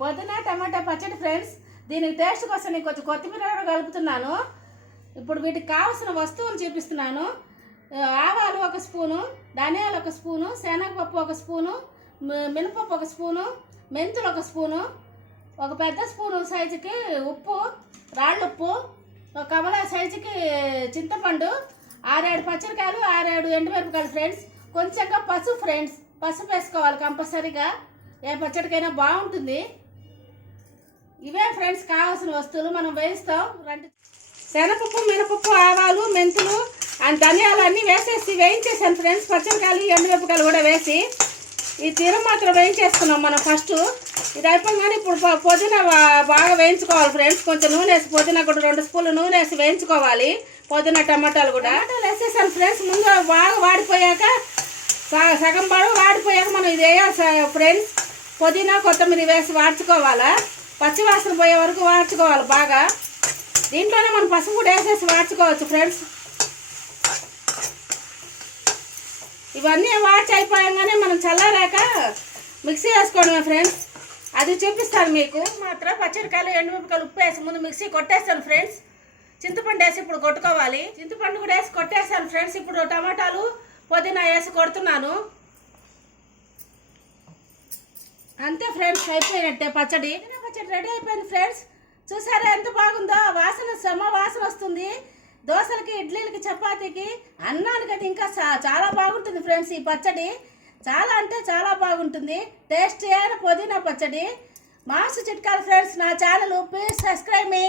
పుదీనా టమాటా పచ్చడి ఫ్రెండ్స్. దీనికి టేస్ట్ కోసం నేను కొంచెం కొత్తిమీర కూడా కలుపుతున్నాను. ఇప్పుడు వీటికి కావాల్సిన వస్తువులు చూపిస్తున్నాను. ఆవాలు 1 స్పూను, ధనియాలు 1 స్పూను, శనగపప్పు 1 స్పూను, మినపప్పు 1 స్పూను, మెంతులు 1 స్పూను, ఒక పెద్ద స్పూను సైజుకి ఉప్పు, రాళ్ళుప్పు, ఒక కమలా సైజుకి చింతపండు, 6-7 పచ్చడికాయలు, 6-7 ఎండుమిరపకాయలు ఫ్రెండ్స్. కొంచెంగా పసుపు ఫ్రెండ్స్, పసుపు వేసుకోవాలి కంపల్సరీగా, ఏ పచ్చడికైనా బాగుంటుంది. ఇవే ఫ్రెండ్స్ కావాల్సిన వస్తువులు. మనం వేస్తాం రండి. శనగపప్పు, మినపప్పు, ఆవాలు, మెంతులు అండ్ ధనియాలు అన్నీ వేయించేసాను ఫ్రెండ్స్. పచ్చడికాయలు ఎండుమిరపకాయలు కూడా వేసి ఈ తీరం మాత్రం వేయించేస్తున్నాం మనం ఫస్ట్. ఇది అయిపోగానే ఇప్పుడు పుదీనా బాగా వేయించుకోవాలి ఫ్రెండ్స్. కొంచెం నూనె వేసి పుదీనా కూడా 2 స్పూన్లు నూనె వేసి వేయించుకోవాలి. పుదీనా టమాటాలు కూడా వేసేసాను ఫ్రెండ్స్. ముందు బాగా వాడిపోయాక సగం బాగా వాడిపోయాక మనం ఇది వేయాలి ఫ్రెండ్స్. పుదీనా కొత్తిమీర వేసి వాడ్చుకోవాలా, పచ్చివాసన పోయే వరకు వాడ్చుకోవాలి బాగా. దీంట్లోనే మనం పసుపు కూడా వేసేసి వాడ్చుకోవచ్చు ఫ్రెండ్స్. ఇవన్నీ వాడ్చి అయిపోయాగానే మనం చల్లారాక మిక్సీ వేసుకోవడమే ఫ్రెండ్స్. అది చూపిస్తాను మీకు. మాత్రం పచ్చడికాయలు ఎండుమిరపకాయలు ఉప్పు వేసి ముందు మిక్సీ కొట్టేస్తాను ఫ్రెండ్స్. చింతపండు వేసి ఇప్పుడు కొట్టుకోవాలి. చింతపండు కూడా వేసి కొట్టేస్తాను ఫ్రెండ్స్. ఇప్పుడు టమాటాలు పుదీనా వేసి కొడుతున్నాను. అంతే ఫ్రెండ్స్, అయిపోయినట్టే పచ్చడి. పచ్చడి రెడీ అయిపోయింది ఫ్రెండ్స్. చూసారా ఎంత బాగుందో, వాసన వస్తుంది. దోశలకి, ఇడ్లీలకి, చపాతీకి, అన్నానికైతే ఇంకా చాలా బాగుంటుంది ఫ్రెండ్స్. ఈ పచ్చడి చాలా అంటే చాలా బాగుంటుంది. టేస్టీ అయిన పుదీనా పచ్చడి. మాస్టర్ చిట్కాలు ఫ్రెండ్స్. నా ఛానల్ ప్లీజ్ సబ్స్క్రైబ్ మీ.